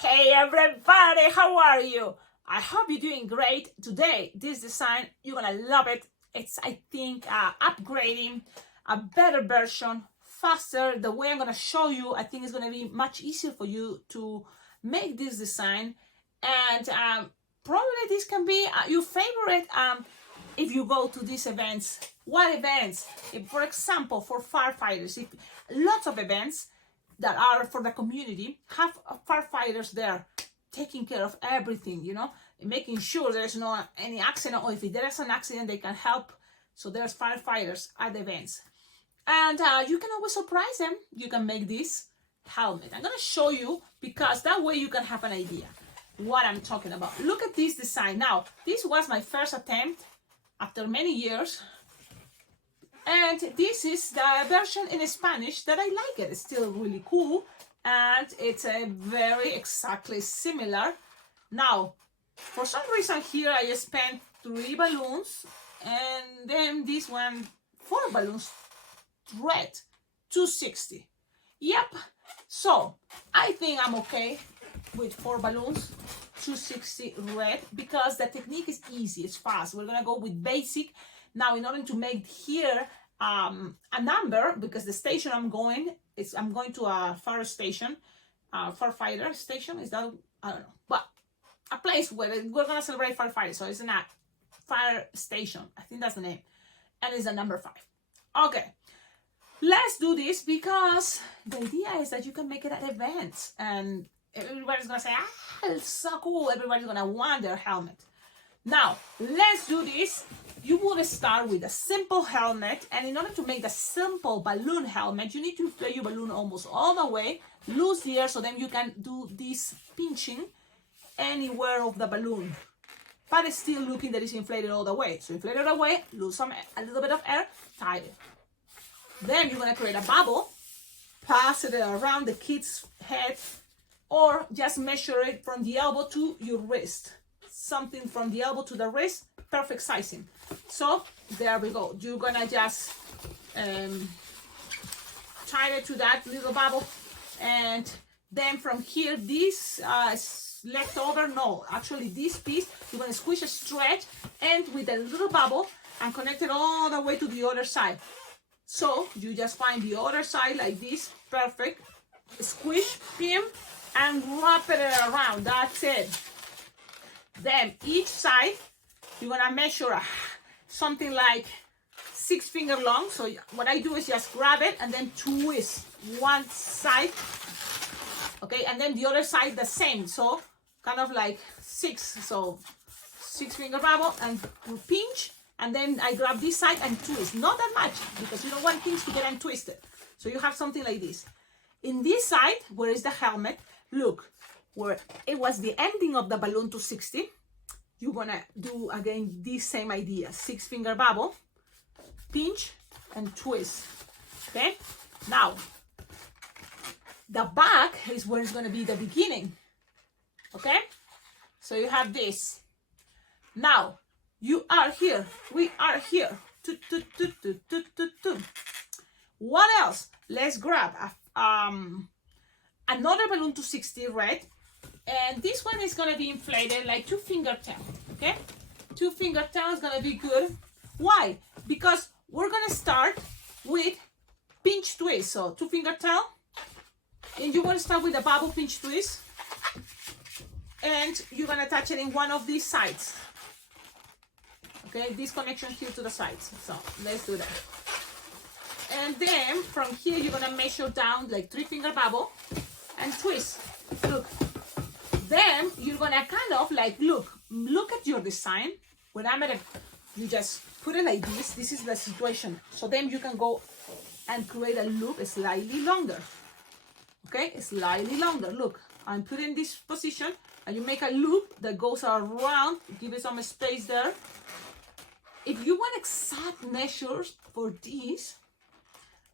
Hey everybody, how are you? I hope you're doing great. Today, this design, you're gonna love it. It's, I think, upgrading, a better version, faster. The way I'm gonna show you, I think it's gonna be much easier for you to make this design. And probably this can be your favorite if you go to these events. What events? If, for example, for firefighters, if lots of events that are for the community, have firefighters there taking care of everything, making sure there's no any accident, or if there is an accident, they can help. So there's firefighters at the events. And you can always surprise them. You can make this helmet. I'm gonna show you because that way you can have an idea what I'm talking about. Look at this design. Now, this was my first attempt after many years. And this is the version in Spanish that I like it. It's still really cool. And it's a very exactly similar. Now, for some reason here, I just spent 3 balloons. And then this one, 4 balloons, red, 260. Yep. So, I think I'm okay with 4 balloons, 260 red, because the technique is easy, it's fast. We're gonna go with basic. Now, in order to make here a number, because the station I'm going to a fire station, firefighter station, is that, I don't know, but a place where we're gonna celebrate firefighting. So it's in a fire station, I think that's the name, and it's a number 5. Okay, let's do this because the idea is that you can make it at events, and everybody's gonna say, it's so cool. Everybody's gonna want their helmet. Now, let's do this. You would start with a simple helmet, and in order to make the simple balloon helmet, you need to inflate your balloon almost all the way, loose the air, so then you can do this pinching anywhere of the balloon, but it's still looking that it's inflated all the way. So inflate it all the way, lose a little bit of air, tie it. Then you're gonna create a bubble, pass it around the kid's head, or just measure it from the elbow to your wrist. Something from the elbow to the wrist, perfect sizing. So there we go. You're gonna just tie it to that little bubble, and then from here, this left over, no, actually this piece, you're gonna squish a stretch, and with a little bubble, and connect it all the way to the other side. So you just find the other side like this, perfect. Squish, pin, and wrap it around. That's it. Then each side, you're gonna measure something like 6 finger long. So what I do is just grab it and then twist one side. Okay, and then the other side the same. So kind of like 6. So 6 finger bubble and pinch. And then I grab this side and twist. Not that much because you don't want things to get untwisted. So you have something like this. In this side, where is the helmet? Look, where it was the ending of the balloon to 60, you're gonna do again this same idea. 6 finger bubble, pinch and twist. Okay, now the back is where it's gonna be the beginning. Okay, so you have this. Now you are here, we are here. What else? Let's grab another balloon to 60 red. And this one is gonna be inflated like 2 finger tail, okay? 2 finger tail is gonna be good. Why? Because we're gonna start with pinch twist. So 2 finger tail, and you wanna start with a bubble pinch twist, and you're gonna attach it in one of these sides. Okay, this connection here to the sides. So let's do that. And then from here, you're gonna measure down like 3 finger bubble and twist. Look. Then you're gonna kind of like look at your design. When I'm at you just put it like this. This is the situation. So then you can go and create a loop slightly longer. Okay, slightly longer. Look, I'm putting this position, and you make a loop that goes around. Give it some space there. If you want exact measures for this,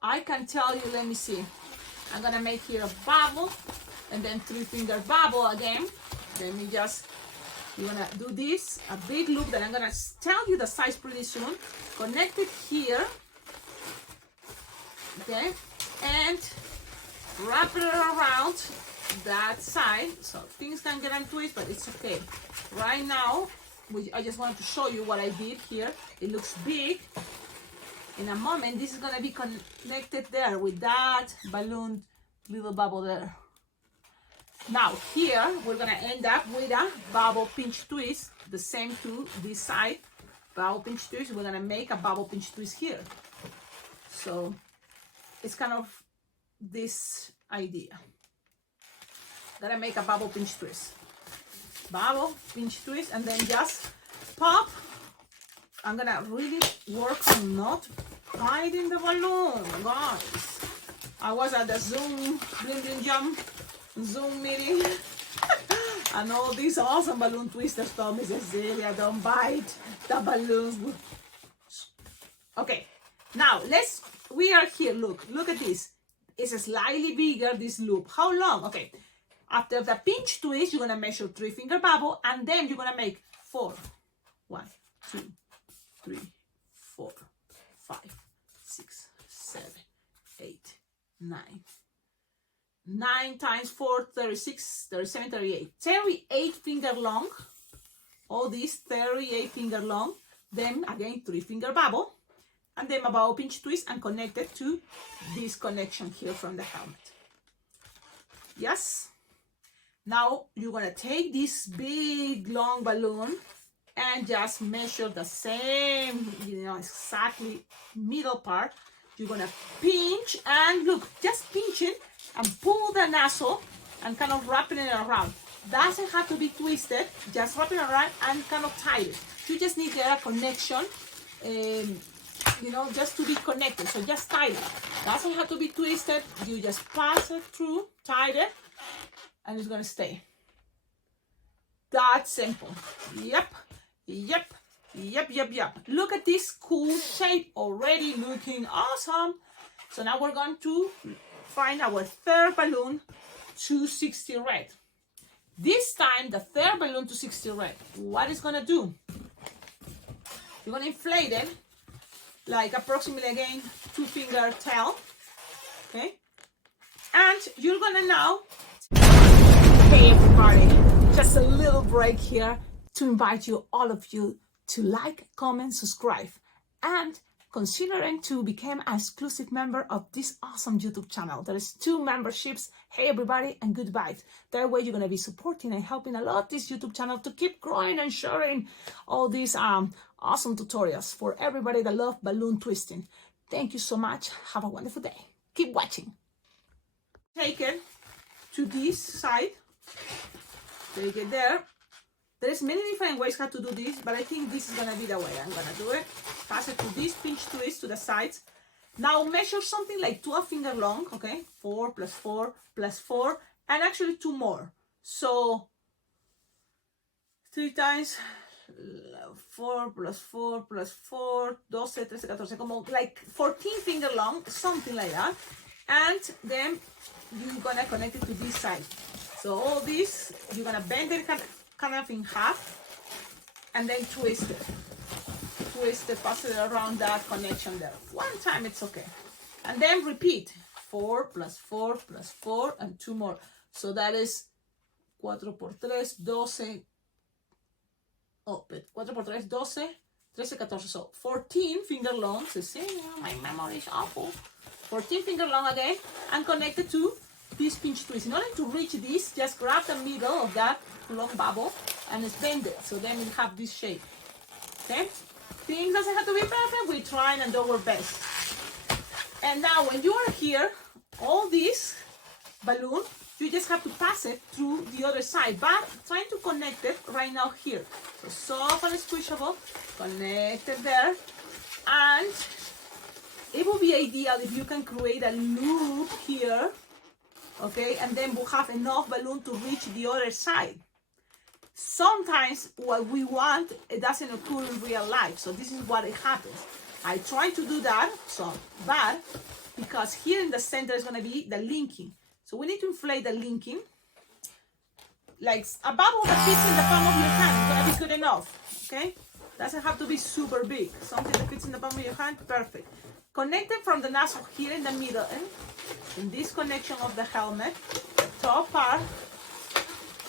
I can tell you. Let me see. I'm gonna make here a bubble. And then 3 finger bubble again. Let me just, you're gonna do this, a big loop that I'm gonna tell you the size pretty soon. Connect it here. Okay, and wrap it around that side, so things can get untwisted, but it's okay. Right now, I just wanted to show you what I did here. It looks big. In a moment, this is gonna be connected there with that balloon little bubble there. Now here, we're gonna end up with a bubble pinch twist, the same to this side. Bubble pinch twist, we're gonna make a bubble pinch twist here. So it's kind of this idea. Gonna make a bubble pinch twist. Bubble pinch twist, and then just pop. I'm gonna really work on not biting the balloon, guys. I was at the Zoom Bling Bling Jump Zoom meeting and all these awesome balloon twisters told me, Cecilia, don't bite the balloons. Okay, now we are here, look at this. It's slightly bigger, this loop. How long? Okay, after the pinch twist, you're gonna measure 3-finger bubble, and then you're gonna make 4. 1, 2, 3, 4, 5, 6, 7, 8, 9. 9 times 4, 36, 37, 38. 38 finger long. All these 38 finger long. Then again 3-finger bubble. And then a bubble pinch twist and connect it to this connection here from the helmet. Yes. Now you're gonna take this big long balloon and just measure the same, exactly middle part. You're gonna pinch and look, just pinch it and pull the nozzle and kind of wrapping it around. Doesn't have to be twisted, just wrap it around and kind of tie it. You just need to get a connection, just to be connected. So just tie it. Doesn't have to be twisted. You just pass it through, tie it, and it's gonna stay. That simple. Yep. Look at this cool shape, already looking awesome. So now we're going to find our third balloon, 260 red. This time, the third balloon, 260 red, what it's gonna do? You're gonna inflate it, like approximately again, 2-finger tail, okay? And you're gonna now, hey everybody, just a little break here to invite all of you to like, comment, subscribe, and considering to become an exclusive member of this awesome YouTube channel. There is 2 memberships. Hey everybody, and good vibes. That way you're gonna be supporting and helping a lot this YouTube channel to keep growing and sharing all these awesome tutorials for everybody that love balloon twisting. Thank you so much. Have a wonderful day. Keep watching. Take it to this side. Take it there. There's many different ways how to do this, but I think this is gonna be the way I'm gonna do it. Pass it to this pinch twist to the sides. Now measure something like 12-finger long, okay? 4 plus 4 plus 4, and actually 2 more. So 3 times 4 plus 4 plus 4, 12, 13, 14, como like 14-finger long, something like that. And then you're gonna connect it to this side. So all this, you're gonna bend it kind of in half, and then twist it, pass it around that connection there. 1 time, it's okay. And then repeat, 4 plus 4 plus 4, and 2 more. So that is 4 por 3, 12, 4 por 3, 12, 13, 14. So 14 finger long, Cecilia, my memory is awful. 14 finger long again, and connected to this pinch twist. In order to reach this, just grab the middle of that long bubble and bend it. So then we have this shape. Okay? Things doesn't have to be perfect. We try and do our best. And now when you are here, all this balloon, you just have to pass it through the other side, but trying to connect it right now here. So soft and squishable, connect it there, and it would be ideal if you can create a loop here, okay, and then we'll have enough balloon to reach the other side. Sometimes what we want, it doesn't occur in real life, so this is what it happens. I try to do that, but because here in the center is going to be the linking. So we need to inflate the linking. Like a bubble that fits in the palm of your hand is going to be good enough, okay? Doesn't have to be super big. Something that fits in the palm of your hand, perfect. Connect it from the nozzle here in the middle, in this connection of the helmet. top part,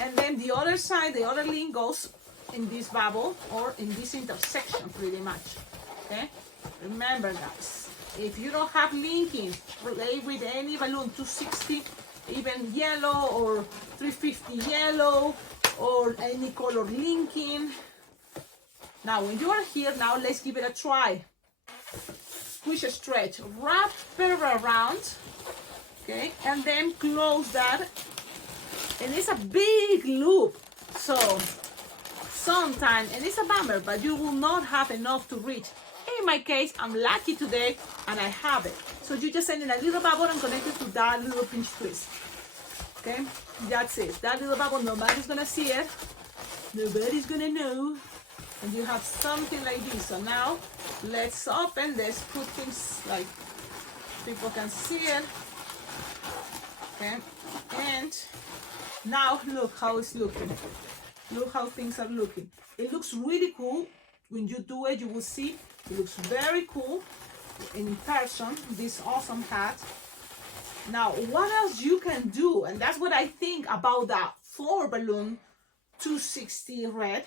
and then the other side, the other link goes in this bubble or in this intersection pretty much. Okay, remember guys, if you don't have linking, play with any balloon, 260, even yellow or 350 yellow or any color linking. Now when you are here, now let's give it a try. Squish, stretch, wrap it around, okay, and then close that. And it's a big loop, so sometimes, and it's a bummer, but you will not have enough to reach. In my case, I'm lucky today and I have it. So you just send in a little bubble and connect it to that little pinch twist. Okay, that's it. That little bubble, nobody's gonna see it. Nobody's gonna know. And you have something like this. So now let's open this, put things like people can see it. Okay, and now look how it's looking. Look how things are looking. It looks really cool. When you do it, you will see it looks very cool in person, this awesome hat. Now, what else you can do? And that's what I think about that 4 balloon 260 red.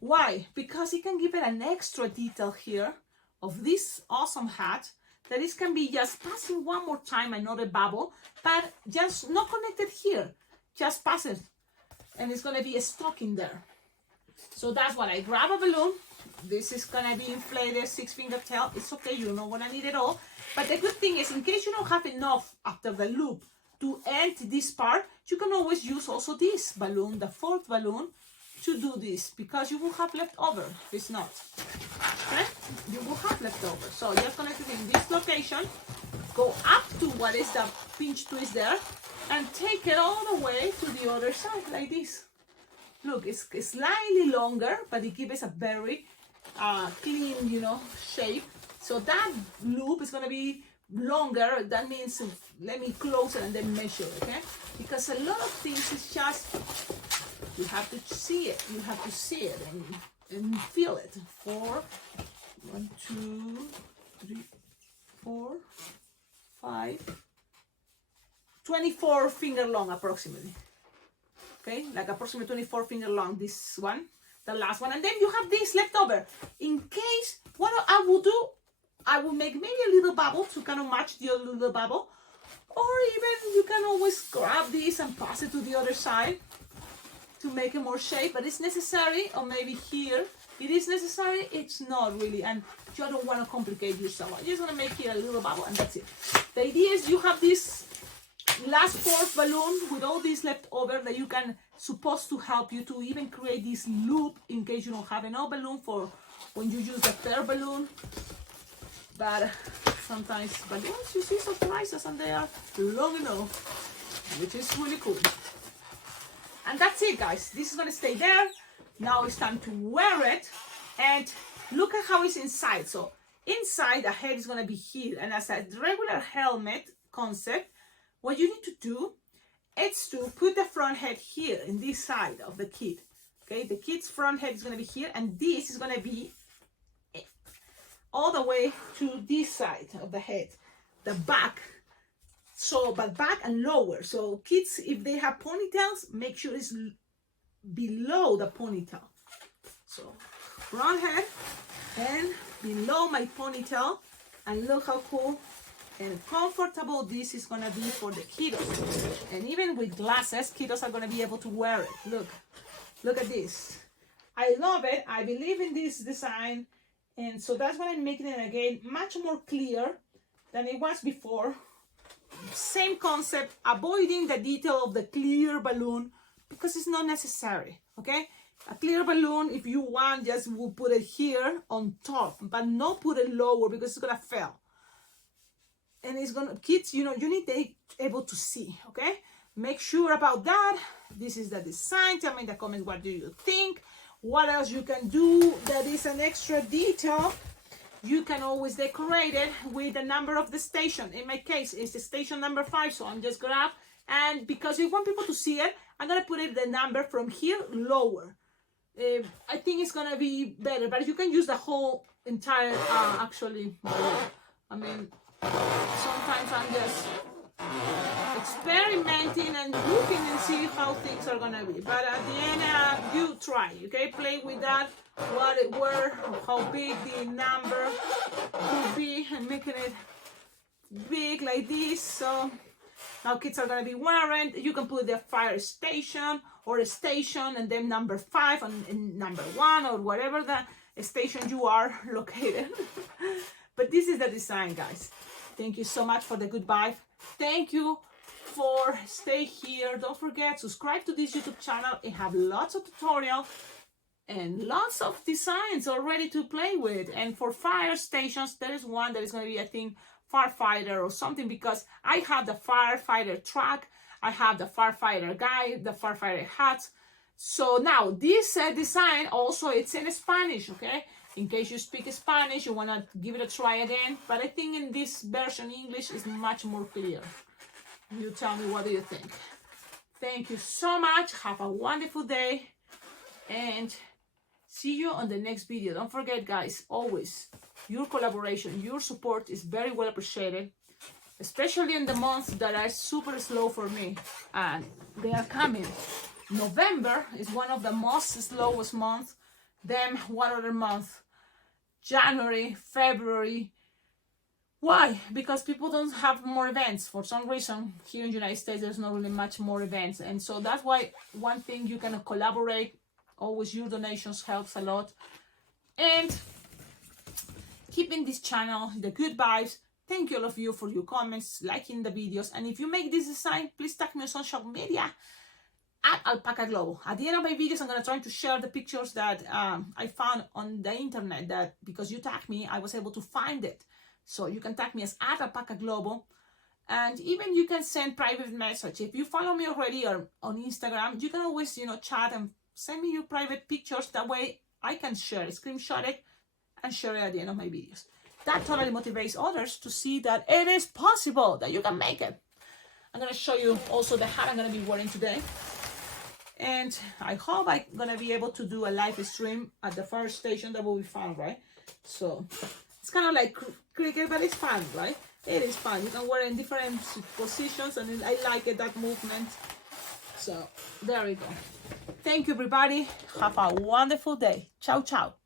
Why? Because it can give it an extra detail here of this awesome hat that it can be just passing one more time another bubble, but just not connected here, just pass it, and it's gonna be stuck in there. So that's what I grab a balloon. This is gonna be inflated, 6-finger tail. It's okay, you're not gonna need it all. But the good thing is, in case you don't have enough after the loop to end this part, you can always use also this balloon, the 4th balloon, to do this, because you will have left over. If it's not, okay, you will have left over. So just connect it in this location, go up to what is the pinch twist there, and take it all the way to the other side like this. Look, it's slightly longer, but it gives us a very clean, you know, shape. So that loop is going to be longer. That means, let me close it and then measure, okay? Because a lot of things is just, you have to see it. You have to see it and feel it. 4, 1, 2, 3, 4, 5, 24 finger long approximately. Okay, like approximately 24 finger long, this one, the last one, and then you have this left over. In case, what I will do, I will make maybe a little bubble to kind of match the other little bubble, or even you can always grab this and pass it to the other side to make it more shape, but it's necessary, or maybe here, it is necessary, it's not really, and you don't want to complicate yourself. I just want to make here a little bubble, and that's it. The idea is you have this last 4th balloon with all this left over that you can supposed to help you to even create this loop in case you don't have enough balloon for when you use the 3rd balloon. But sometimes balloons, you see surprises and they are long enough, which is really cool. And that's it, guys. This is gonna stay there. Now it's time to wear it, and look at how it's inside. So inside, the head is gonna be here, and as a regular helmet concept, what you need to do is to put the front head here in this side of the kit. Okay, the kit's front head is going to be here, and this is going to be all the way to this side of the head, the back. So, but back and lower. So kids, if they have ponytails, make sure it's below the ponytail. So front head and below my ponytail, and look how cool and comfortable this is gonna be for the kiddos. And even with glasses, kiddos are gonna be able to wear it. Look at this. I love it. I believe in this design, and so that's why I'm making it again much more clear than it was before. Same concept, avoiding the detail of the clear balloon because it's not necessary. Okay, a clear balloon, if you want, just will put it here on top, but not put it lower because it's gonna fail. And it's gonna, kids, you know, you need to be able to see. Okay, make sure about that. This is the design. Tell me in the comments, what do you think? What else you can do that is an extra detail? You can always decorate it with the number of the station. In my case, it's the station number 5, so I'm just grab, and because we want people to see it, I'm gonna put it the number from here lower. I think it's gonna be better, but you can use the whole entire actually. I mean, sometimes I'm just experimenting and looking and see how things are gonna be. But at the end, you try, okay? Play with that, what it were, how big the number will be, and making it big like this. So now kids are gonna be wearing. You can put the fire station or a station, and then number 5 and number 1 or whatever the station you are located. But this is the design, guys. Thank you so much for the good vibe. Thank you for stay here. Don't forget, subscribe to this YouTube channel. I have lots of tutorials and lots of designs already to play with. And for fire stations, there is one that is going to be, I think, Firefighter or something, because I have the Firefighter truck, I have the Firefighter guy, the Firefighter hats. So now this design also, it's in Spanish, okay? In case you speak Spanish, you want to give it a try again. But I think in this version, English is much more clear. You tell me, what do you think? Thank you so much. Have a wonderful day. And see you on the next video. Don't forget, guys, always, your collaboration, your support is very well appreciated. Especially in the months that are super slow for me. And they are coming. November is one of the most slowest months. Then what other month? January, February. Why? Because people don't have more events. For some reason, here in the United States, there's not really much more events. And so that's why one thing you can collaborate. Always your donations helps a lot. And keeping this channel, the good vibes. Thank you all of you for your comments, liking the videos. And if you make this design, please tag me on social media at Alpaca Globo. At the end of my videos, I'm going to try to share the pictures that I found on the internet, that because you tagged me, I was able to find it. So you can tag me as at Alpaca Globo. And even you can send private message. If you follow me already or on Instagram, you can always, chat and send me your private pictures. That way I can share it, screenshot it, and share it at the end of my videos. That totally motivates others to see that it is possible, that you can make it. I'm going to show you also the hat I'm going to be wearing today. And I hope I'm going to be able to do a live stream at the fire station. That will be fun, right? So it's kind of like cricket, but it's fun, right? It is fun. You can wear in different positions, and I like it, that movement. So there we go. Thank you, everybody. Have a wonderful day. Ciao, ciao.